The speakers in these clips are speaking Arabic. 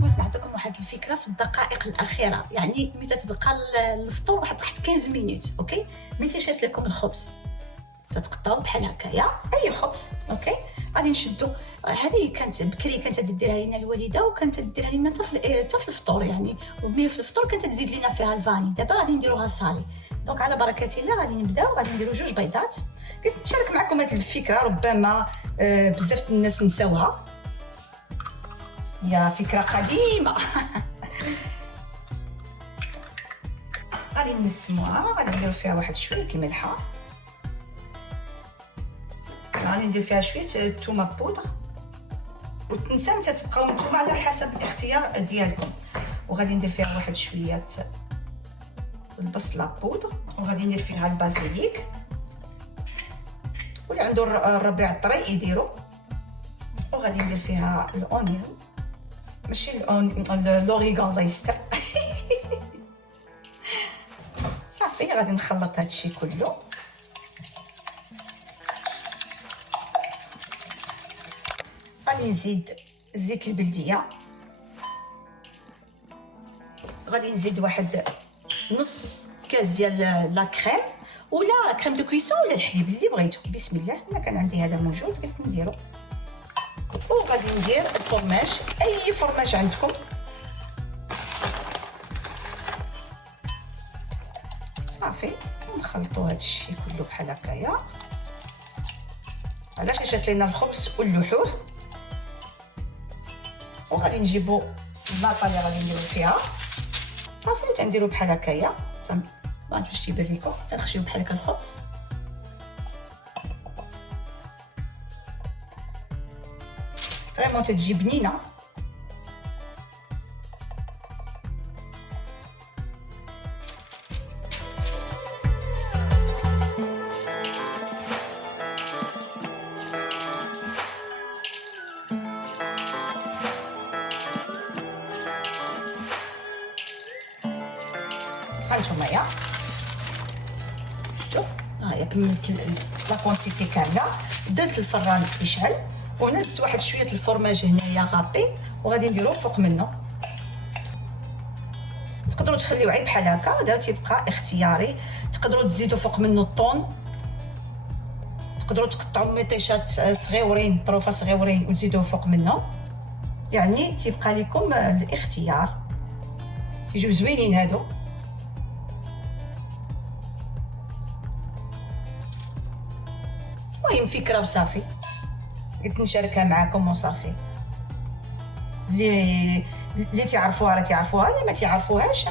بغيت نعطيكم واحد الفكره في الدقائق الاخيره، يعني ملي تتبقى الفطور واحد 15 مينوت. اوكي، ملي شات لكم الخبز تتقطعوا بحال هكايا، اي خبز. اوكي، غادي نشدوا. هذه كانت بكري كانت ديرها لينا الوالده، وكانت ديرها لينا حتى في الفطور يعني، ومي في الفطور كانت تزيد لينا فيها الفاني. دابا غادي نديروها صالي. دونك على بركه الله غادي نبداو. غادي نديروا 2 بيضات. قلت نشارك معكم هذه الفكره، ربما بزاف الناس نساوها، هي فكره قديمه. غادي نسموها، غادي نديروا فيها واحد شويه الملحه، غادي ندير فيها شويه الثومه بودر، وتنساو تتبقاو نتوما على حسب الاختيار ديالكم. وغادي ندير فيها واحد شويه البصله بودر، وغادي ندير فيها البازيليك، واللي عنده الربيع الطري يديرو. وغادي ندير فيها الاونيون، ماشي لوريغان، الله يستر. صافي غادي نخلط هادشي كله. غادي نزيد زيت البلديه، غادي نزيد واحد نص كاس ديال لا كريم، ولا كريم دو كويسون، ولا الحليب اللي بغيتو. بسم الله، انا كان عندي هذا موجود قلت نديرو. وغادي ندير الفرماج، اي فرماج عندكم. صافي نخلطوا هذا الشيء كله بحال هكايا. علاش جات لينا الخبز ونلوحوه. وغادي نجيبوا الباطه اللي غادي نديرو فيها. صافي تنديرو بحال هكايا، ما عرفتش باش تيبان لكم، تنخشيو بحال هكا الخبز. فريمون تتجي بنينه. هانتوما شفتوا، هاهي كملت لا كونتيتي كامله. درت الفران يشعل، ونزلت واحد شويه الفرماج هنايا غابي، وغادي نديرو فوق منه. تقدروا تخليو عيب بحال هكا، هذا تيبقى اختياري. تقدروا تزيدوا فوق منه الطون، تقدروا تقطعوا ميطيشات صغيورين، طروفه صغيورين، وتزيدوه فوق منه. يعني تيبقى لكم الاختيار. تيجيو زوينين هادو. المهم فكره وصافي، قلت نشاركها معكم وصافي. اللي تعرفوها راه تعرفوها، اللي ما تعرفوهاش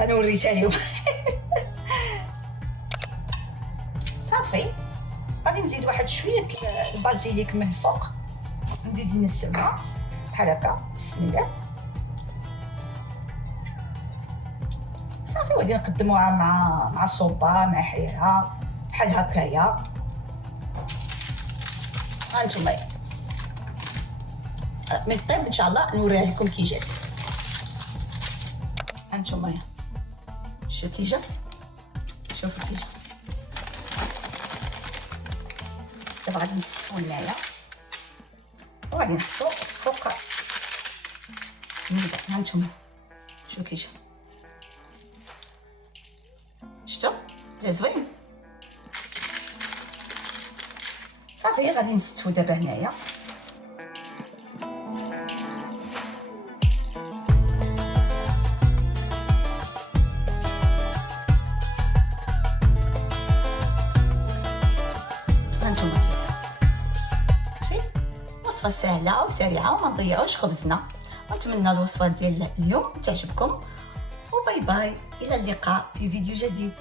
انا وريتها لكم. صافي غادي نزيد واحد شويه البازيليك من الفوق، نزيد نسمها بحال هكا. بسم الله. صافي وغادي نقدموها مع الصوبه، مع حريرها بحال هكايا. هانتوما من الطيب ان شاء الله نوريها لكم كي جات. هانتوما شوفوا كي جا، شوفوا كي جا. دابا غادي نستفو هنايا، وغادي نحطو فوق الميدان. هانتوما شوفوا كي جا، شفتوا جا زوين. صافي غادي نستفو دابا هنايا. هانتوما شي وصفه سهله وسريعه وما نضيعوش خبزنا. ونتمنى الوصفه ديال اليوم تعجبكم، وباي باي، الى اللقاء في فيديو جديد.